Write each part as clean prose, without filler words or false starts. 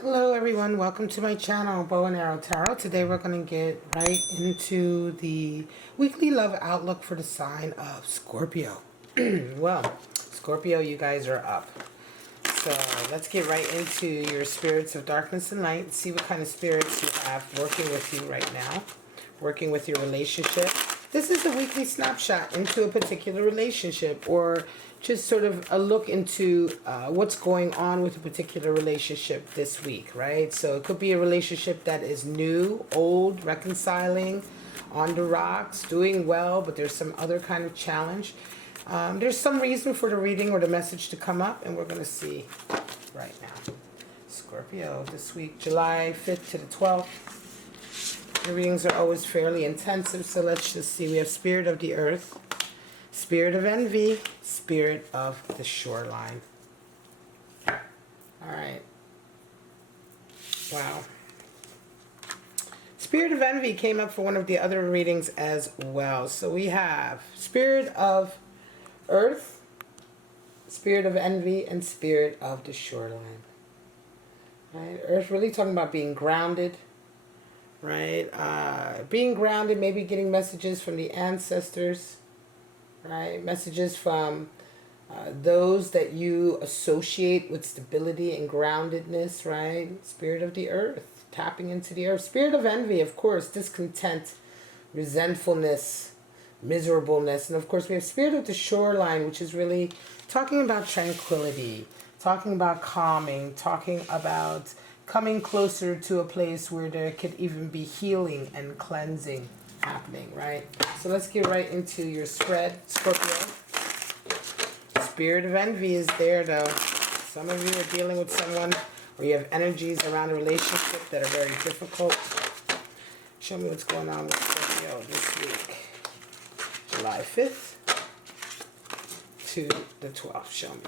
Hello everyone, welcome to my channel, Bow and Arrow Tarot. Today we're going to get right into the weekly love outlook for the sign of Scorpio. Well, Scorpio, you guys are up. So let's get right into your spirits of darkness and light. See what kind of spirits you have working with you right now, working with your relationship. This is a weekly snapshot into a particular relationship, or just sort of a look into what's going on with a particular relationship this week, right? So it could be a relationship that is new, old, reconciling, on the rocks, doing well, but there's some other kind of challenge. There's some reason for the reading or the message to come up, and we're going to see right now. Scorpio, this week, July 5th to the 12th. The readings are always fairly intensive, so let's just see. We have Spirit of the Earth, Spirit of Envy, Spirit of the Shoreline. Alright. Wow. Spirit of Envy came up for one of the other readings as well. So we have Spirit of Earth, Spirit of Envy, and Spirit of the Shoreline. Right? Earth really talking about being grounded. Right? Being grounded, maybe getting messages from the ancestors. Right? Messages from those that you associate with stability and groundedness, right? Spirit of the Earth, tapping into the Earth. Spirit of Envy, of course, discontent, resentfulness, miserableness. And of course, we have Spirit of the Shoreline, which is really talking about tranquility, talking about calming, talking about coming closer to a place where there could even be healing and cleansing happening, right? So let's get right into your spread, Scorpio. Spirit of Envy is there, though. Some of you are dealing with someone, or you have energies around a relationship that are very difficult. Show me what's going on with Scorpio this week. July 5th to the 12th. Show me.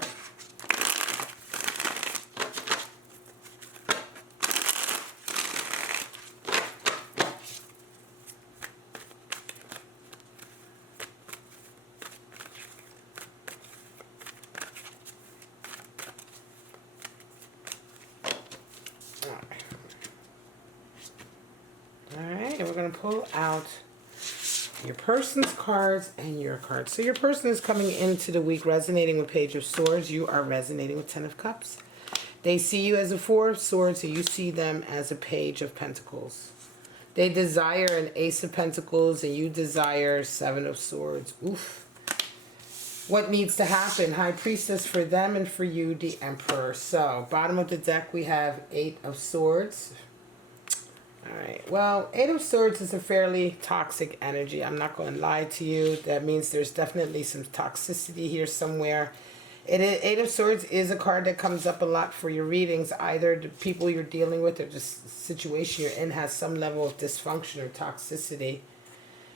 Alright, and we're going to pull out your person's cards and your cards. So your person is coming into the week resonating with Page of Swords. You are resonating with Ten of Cups. They see you as a Four of Swords, so you see them as a Page of Pentacles. They desire an Ace of Pentacles, and you desire Seven of Swords. Oof. What needs to happen? High Priestess for them, and for you, the Emperor. So, bottom of the deck, we have Eight of Swords. Alright, well, Eight of Swords is a fairly toxic energy. I'm not going to lie to you. That means there's definitely some toxicity here somewhere. Eight of Swords is a card that comes up a lot for your readings. Either the people you're dealing with or just the situation you're in has some level of dysfunction or toxicity.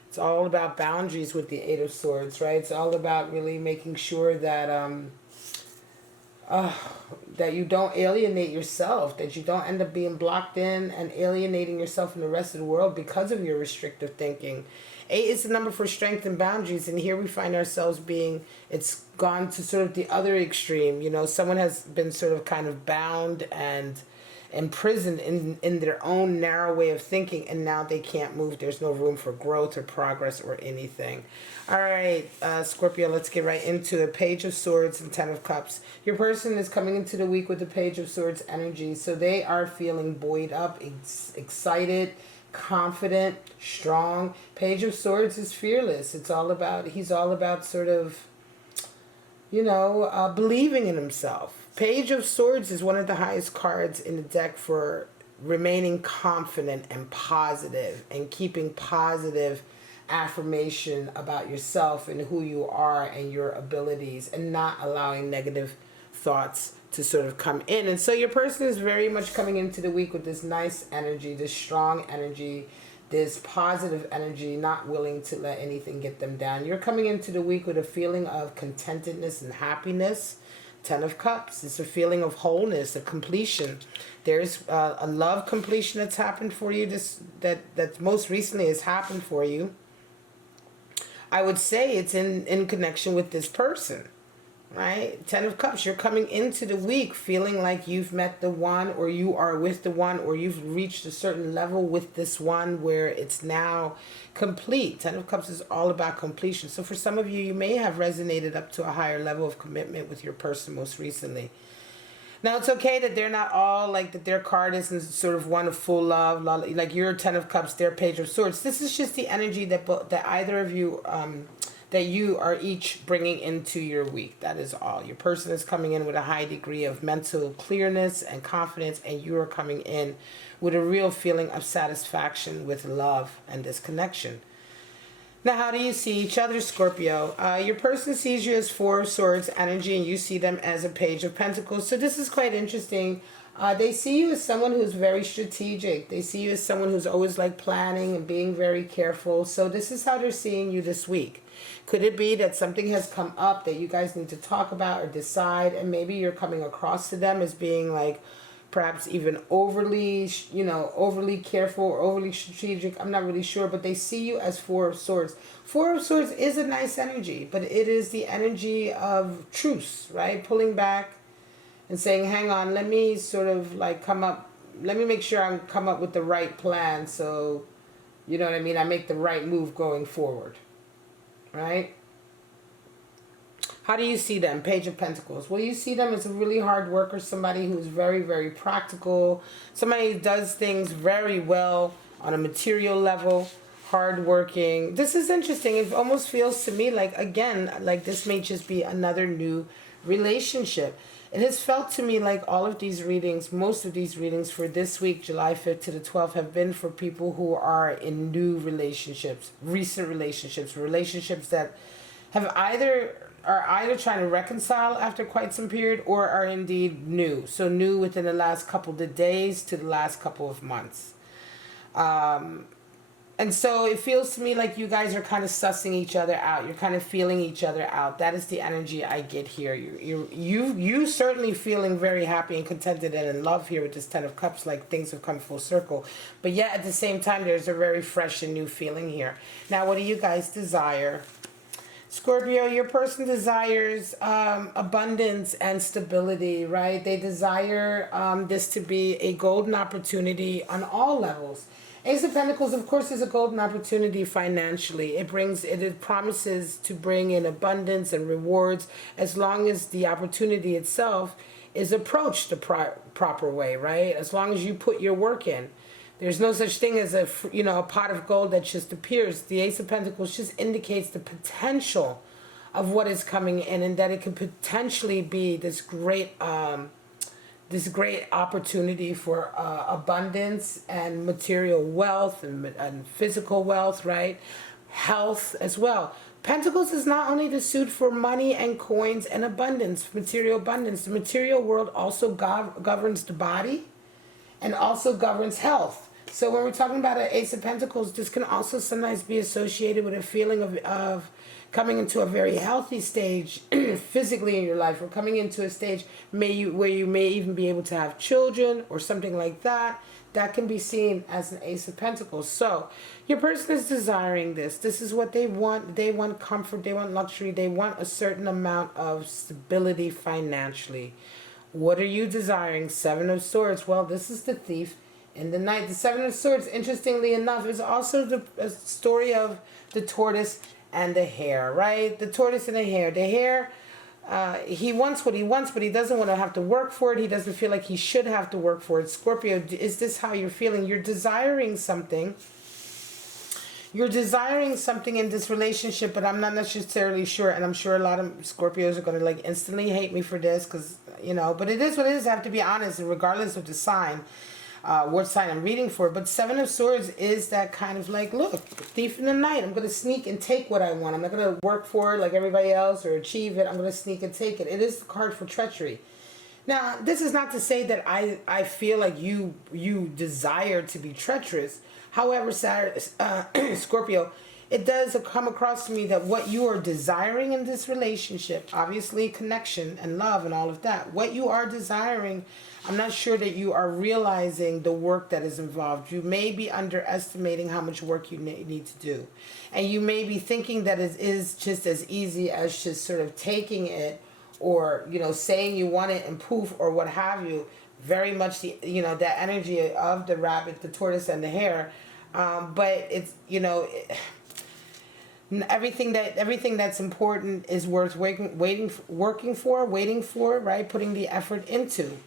It's all about boundaries with the Eight of Swords, right? It's all about really making sure that that you don't alienate yourself, that you don't end up being blocked in and alienating yourself from the rest of the world because of your restrictive thinking. 8 is the number for strength and boundaries, and here we find ourselves being, it's gone to sort of the other extreme. You know, someone has been sort of kind of bound and imprisoned in their own narrow way of thinking, and now they can't move. There's no room for growth or progress or anything. All right, Scorpio, let's get right into it. Page of Swords and Ten of Cups. Your person is coming into the week with the Page of Swords energy, so they are feeling buoyed up, excited, confident, strong. Page of Swords is fearless. It's all about, he's all about sort of, you know, believing in himself. Page of Swords is one of the highest cards in the deck for remaining confident and positive and keeping positive affirmation about yourself and who you are and your abilities, and not allowing negative thoughts to sort of come in. And so your person is very much coming into the week with this nice energy, this strong energy, this positive energy, not willing to let anything get them down. You're coming into the week with a feeling of contentedness and happiness. Ten of Cups. It's a feeling of wholeness, a completion. There's a love completion that's happened for you. That most recently has happened for you. I would say it's in connection with this person. right? 10 of Cups, you're coming into the week feeling like you've met the one, or you are with the one, or you've reached a certain level with this one where it's now complete. 10 of Cups is all about completion. So for some of you, you may have resonated up to a higher level of commitment with your person most recently. Now, it's okay that they're not all like that. Their card isn't sort of one of full love, like your 10 of Cups, their Page of Swords. This is just the energy that either of you, that you are each bringing into your week. That is all. Your person is coming in with a high degree of mental clearness and confidence, and you are coming in with a real feeling of satisfaction with love and this connection. Now, how do you see each other, Scorpio? Your person sees you as Four of Swords energy, and you see them as a Page of Pentacles. So this is quite interesting. They see you as someone who's very strategic. They see you as someone who's always like planning and being very careful. So this is how they're seeing you this week. Could it be that something has come up that you guys need to talk about or decide, and maybe you're coming across to them as being like, perhaps even overly, overly careful or overly strategic. I'm not really sure, but they see you as Four of Swords. Four of Swords is a nice energy, but it is the energy of truce, right? Pulling back and saying, hang on, let me sort of like let me make sure I come up with the right plan, so, you know what I mean, I make the right move going forward, right? How do you see them? Page of Pentacles. Well, you see them as a really hard worker, somebody who's very, very practical, somebody who does things very well on a material level, hardworking. This is interesting. It almost feels to me like, again, like this may just be another new relationship. It has felt to me like all of these readings, most of these readings for this week, July 5th to the 12th, have been for people who are in new relationships, recent relationships, relationships that have are either trying to reconcile after quite some period, or are indeed new. So new within the last couple of days to the last couple of months. And so it feels to me like you guys are kind of sussing each other out. You're kind of feeling each other out. That is the energy I get here. You certainly feeling very happy and contented and in love here with this 10 of Cups, like things have come full circle. But yet at the same time, there's a very fresh and new feeling here. Now, what do you guys desire? Scorpio, your person desires abundance and stability, right? They desire this to be a golden opportunity on all levels. Ace of Pentacles, of course, is a golden opportunity financially. It promises to bring in abundance and rewards as long as the opportunity itself is approached the proper way, right? As long as you put your work in. There's no such thing as a pot of gold that just appears. The Ace of Pentacles just indicates the potential of what is coming in, and that it could potentially be this great opportunity for abundance and material wealth and physical wealth, right? Health as well. Pentacles is not only the suit for money and coins and abundance, material abundance. The material world also governs the body and also governs health. So when we're talking about an Ace of Pentacles, this can also sometimes be associated with a feeling of coming into a very healthy stage physically in your life, or coming into a stage where you may even be able to have children or something like that. That can be seen as an Ace of Pentacles. So your person is desiring this. This is what they want. They want comfort. They want luxury. They want a certain amount of stability financially. What are you desiring? Seven of Swords. Well, this is the Thief in the Night. The Seven of Swords, interestingly enough, is also the story of the tortoise and the hare, right? The tortoise and the hare. The hare, he wants what he wants, but he doesn't want to have to work for it. He doesn't feel like he should have to work for it. Scorpio, is this how you're feeling? You're desiring something. You're desiring something in this relationship, but I'm not necessarily sure, and I'm sure a lot of Scorpios are going to like instantly hate me for this, because, but it is what it is. I have to be honest, and regardless of the sign, what sign I'm reading for. But Seven of Swords is that kind of like, look, thief in the night. I'm going to sneak and take what I want. I'm not going to work for it like everybody else or achieve it. I'm going to sneak and take it. It is the card for treachery. Now, this is not to say that I feel like you desire to be treacherous. However, Scorpio, it does come across to me that what you are desiring in this relationship, obviously connection and love and all of that, what you are desiring, I'm not sure that you are realizing the work that is involved. You may be underestimating how much work you need to do. And you may be thinking that it is just as easy as just sort of taking it or, you know, saying you want it and poof or what have you. Very much the, you know, that energy of the rabbit, the tortoise, and the hare. But it's, you know, everything that's important is worth working for, right? Putting the effort into.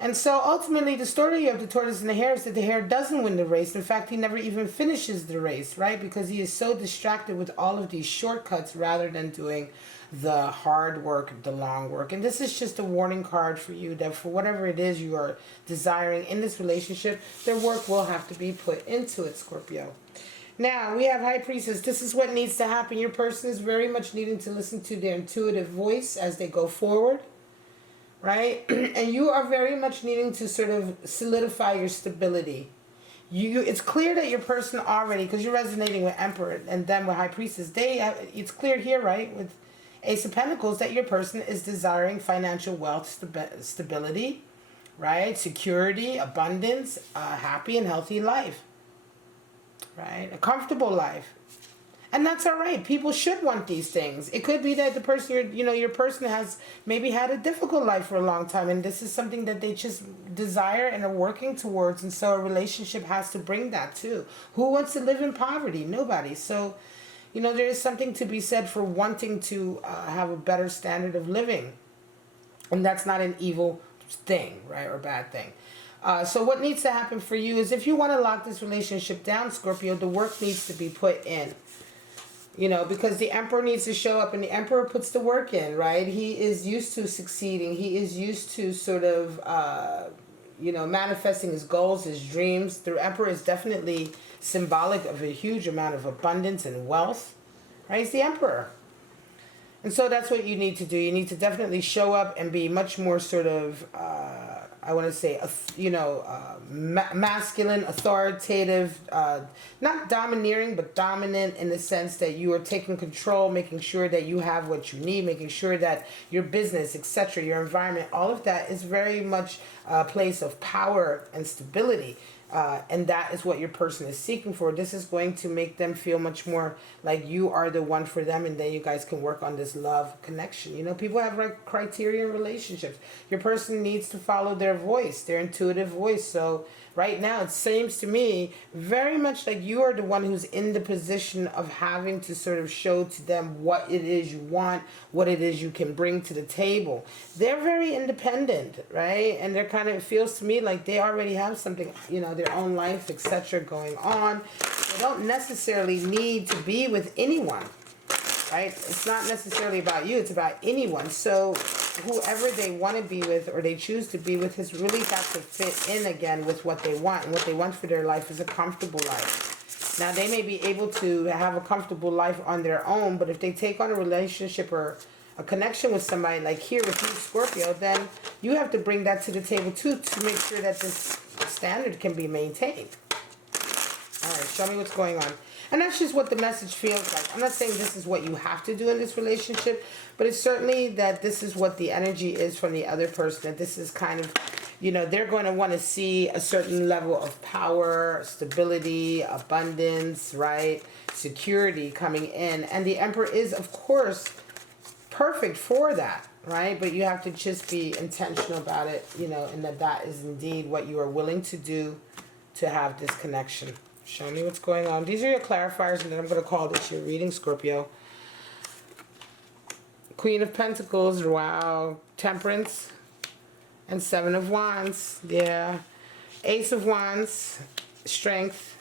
And so ultimately the story of the tortoise and the hare is that the hare doesn't win the race. In fact, he never even finishes the race, right? Because he is so distracted with all of these shortcuts rather than doing the hard work, the long work. And this is just a warning card for you that for whatever it is you are desiring in this relationship, their work will have to be put into it, Scorpio. Now, we have High Priestess. This is what needs to happen. Your person is very much needing to listen to their intuitive voice as they go forward, right? And you are very much needing to sort of solidify your stability. It's clear that your person already, because you're resonating with Emperor and then with High Priestess, it's clear here, right, with Ace of Pentacles, that your person is desiring financial wealth, stability, right, security, abundance, a happy and healthy life, right, a comfortable life. And that's all right. People should want these things. It could be that the person, your person has maybe had a difficult life for a long time, and this is something that they just desire and are working towards. And so a relationship has to bring that too. Who wants to live in poverty? Nobody. So, there is something to be said for wanting to have a better standard of living. And that's not an evil thing, right, or bad thing. So what needs to happen for you is if you want to lock this relationship down, Scorpio, the work needs to be put in. Because the Emperor needs to show up, and the Emperor puts the work in, right? He is used to succeeding. He is used to sort of, manifesting his goals, his dreams. The Emperor is definitely symbolic of a huge amount of abundance and wealth, right? He's the Emperor. And so that's what you need to do. You need to definitely show up and be much more sort of, I want to say, masculine, authoritative, not domineering, but dominant in the sense that you are taking control, making sure that you have what you need, making sure that your business, etc., your environment, all of that is very much a place of power and stability. And that is what your person is seeking for. This is going to make them feel much more like you are the one for them, and then you guys can work on this love connection. People have criteria in relationships. Your person needs to follow their voice, their intuitive voice. So right now it seems to me very much like you are the one who's in the position of having to sort of show to them what it is you want, what it is you can bring to the table. They're very independent, right? And they're kind of, it feels to me like they already have something, their own life, etc. going on. They don't necessarily need to be with anyone, right? It's not necessarily about you, it's about anyone. So whoever they want to be with or they choose to be with has really got to fit in again with what they want. And what they want for their life is a comfortable life. Now, they may be able to have a comfortable life on their own, but if they take on a relationship or a connection with somebody like here with you, Scorpio, then you have to bring that to the table too to make sure that this standard can be maintained. All right, show me what's going on. And that's just what the message feels like. I'm not saying this is what you have to do in this relationship, but it's certainly that this is what the energy is from the other person. That this is kind of, they're going to want to see a certain level of power, stability, abundance, right? Security coming in. And the Emperor is, of course, perfect for that, right? But you have to just be intentional about it, and that is indeed what you are willing to do to have this connection. Show me what's going on. These are your clarifiers, and then I'm going to call this your reading, Scorpio. Queen of Pentacles, wow. Temperance, and Seven of Wands, yeah. Ace of Wands, Strength,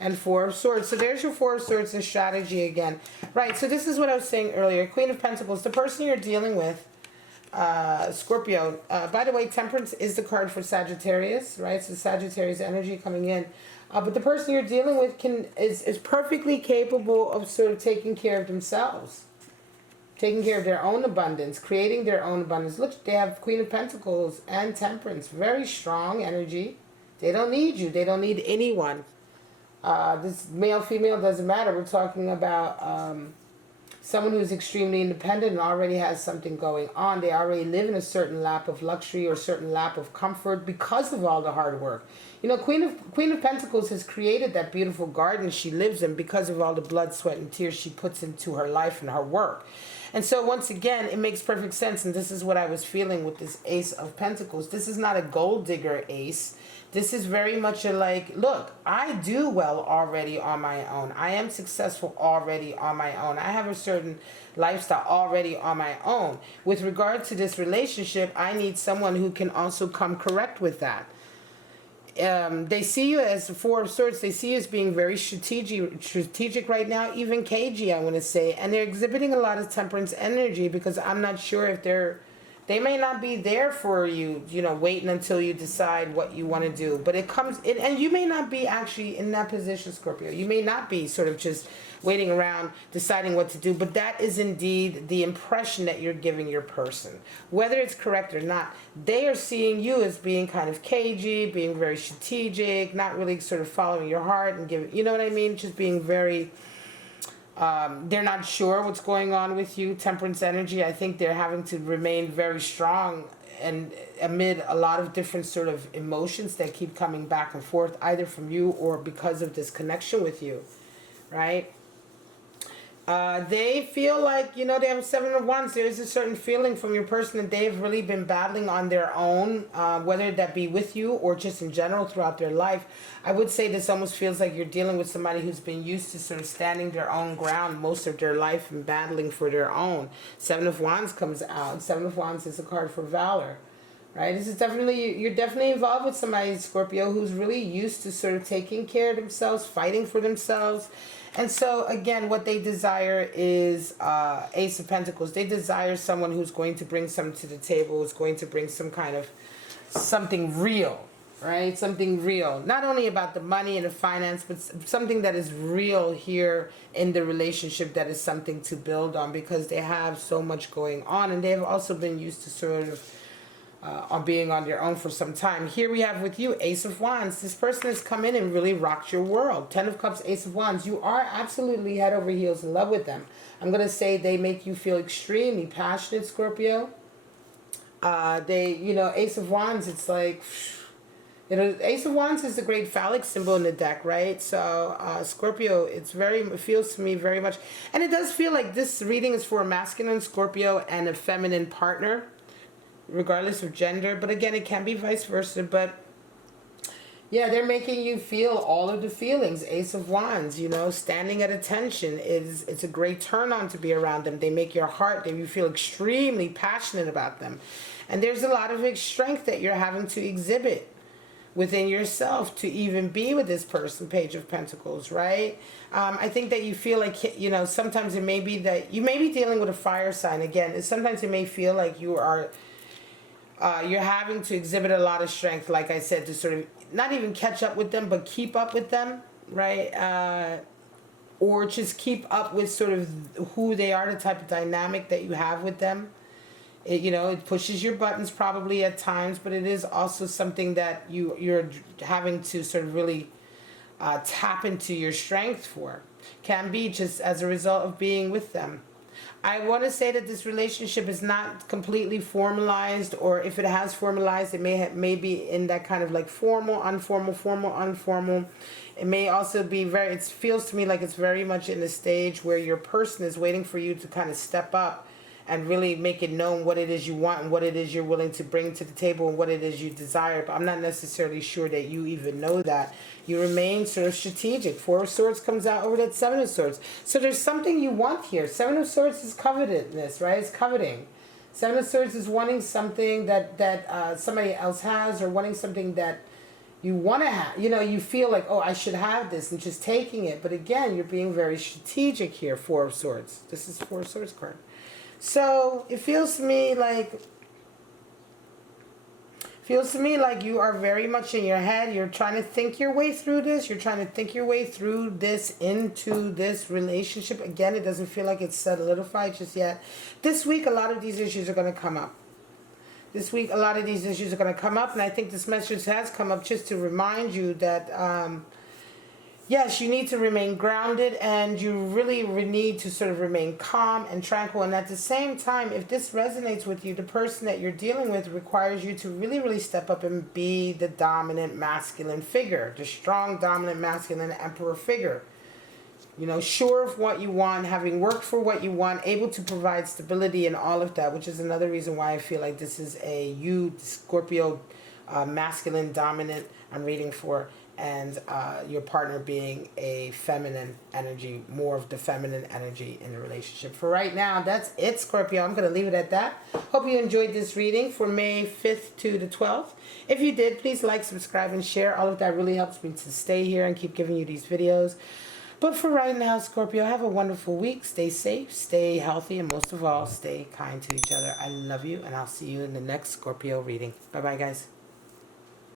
and Four of Swords. So there's your Four of Swords and strategy again. Right, so this is what I was saying earlier. Queen of Pentacles, the person you're dealing with, Scorpio. By the way, Temperance is the card for Sagittarius, right? So Sagittarius energy coming in. But the person you're dealing with is perfectly capable of sort of taking care of themselves. Taking care of their own abundance, creating their own abundance. Look, they have Queen of Pentacles and Temperance. Very strong energy. They don't need you. They don't need anyone. This male, female, doesn't matter. We're talking about someone who's extremely independent and already has something going on. They already live in a certain lap of luxury or a certain lap of comfort because of all the hard work. You know, Queen of Pentacles has created that beautiful garden she lives in because of all the blood, sweat, and tears she puts into her life and her work. And so once again, it makes perfect sense, and this is what I was feeling with this Ace of Pentacles. This is not a gold digger ace. This is very much a like, look, I do well already on my own. I am successful already on my own. I have a certain lifestyle already on my own. With regard to this relationship, I need someone who can also come correct with that. They see you as the Four of Swords. They see you as being very strategic right now, even cagey, I want to say. And they're exhibiting a lot of temperance energy because I'm not sure if they may not be there for you, you know, waiting until you decide what you want to do. But it comes, and you may not be actually in that position, Scorpio. You may not be sort of just waiting around deciding what to do. But that is indeed the impression that you're giving your person. Whether it's correct or not, they are seeing you as being kind of cagey, being very strategic, not really sort of following your heart and giving, you know what I mean? Just being very... they're not sure what's going on with you. Temperance energy, I think they're having to remain very strong and amid a lot of different sort of emotions that keep coming back and forth, either from you or because of this connection with you, right? They feel like, you know, they have Seven of Wands. There's a certain feeling from your person that they've really been battling on their own, whether that be with you or just in general throughout their life. I would say this almost feels like you're dealing with somebody who's been used to sort of standing their own ground most of their life and battling for their own. Seven of Wands comes out. Seven of Wands is a card for valor. Right? This is definitely, you're definitely involved with somebody, Scorpio, who's really used to sort of taking care of themselves, fighting for themselves. And so, again, what they desire is Ace of Pentacles. They desire someone who's going to bring something to the table, who's going to bring some kind of something real, right? Something real. Not only about the money and the finance, but something that is real here in the relationship that is something to build on because they have so much going on. And they've also been used to sort of on being on their own for some time. Here we have with you Ace of Wands. This person has come in and really rocked your world. Ten of Cups, Ace of Wands. You are absolutely head over heels in love with them. I'm going to say they make you feel extremely passionate, Scorpio. You know, Ace of Wands, it's like, you know, Ace of Wands is the great phallic symbol in the deck, right? So, Scorpio, it feels to me very much, and it does feel like this reading is for a masculine Scorpio and a feminine partner, regardless of gender. But again, it can be vice versa. But yeah, they're making you feel all of the feelings. Ace of Wands, you know, standing at attention. It's a great turn on to be around them. They make your heart, you feel extremely passionate about them. And there's a lot of strength that you're having to exhibit within yourself to even be with this person, Page of Pentacles, right? I think that you feel like, you know, sometimes it may be that you may be dealing with a fire sign. Again, sometimes it may feel like you are... you're having to exhibit a lot of strength, like I said, to sort of not even catch up with them, but keep up with them, right? Or just keep up with sort of who they are, the type of dynamic that you have with them. You know, it pushes your buttons probably at times, but it is also something that you're having to sort of really tap into your strength for. Can be just as a result of being with them. I want to say that this relationship is not completely formalized, or if it has formalized, it may be in that kind of like formal, informal. It may also be it feels to me like it's very much in the stage where your person is waiting for you to kind of step up and really make it known what it is you want and what it is you're willing to bring to the table and what it is you desire. But I'm not necessarily sure that you even know that. You remain sort of strategic. Four of Swords comes out over that Seven of Swords. So there's something you want here. Seven of Swords is covetousness, right? It's coveting. Seven of Swords is wanting something that somebody else has, or wanting something that you want to have. You know, you feel like, oh, I should have this, and just taking it. But again, you're being very strategic here, Four of Swords. This is Four of Swords card. So it feels to me like you are very much in your head. You're trying to think your way through this. You're trying to think your way through this into this relationship. Again, it doesn't feel like it's solidified just yet. This week, a lot of these issues are going to come up. This week, a lot of these issues are going to come up. And I think this message has come up just to remind you that yes, you need to remain grounded, and you really need to sort of remain calm and tranquil. And at the same time, if this resonates with you, the person that you're dealing with requires you to really, really step up and be the dominant masculine figure, the strong, dominant masculine emperor figure. You know, sure of what you want, having worked for what you want, able to provide stability and all of that, which is another reason why I feel like this is a you, Scorpio, masculine dominant I'm reading for, and your partner being a feminine energy, more of the feminine energy in the relationship. For right now, that's it, Scorpio. I'm going to leave it at that. Hope you enjoyed this reading for May 5th to the 12th. If you did, please like, subscribe, and share. All of that really helps me to stay here and keep giving you these videos. But for right now, Scorpio, have a wonderful week. Stay safe, stay healthy, and most of all, stay kind to each other. I love you, and I'll see you in the next Scorpio reading. Bye-bye, guys.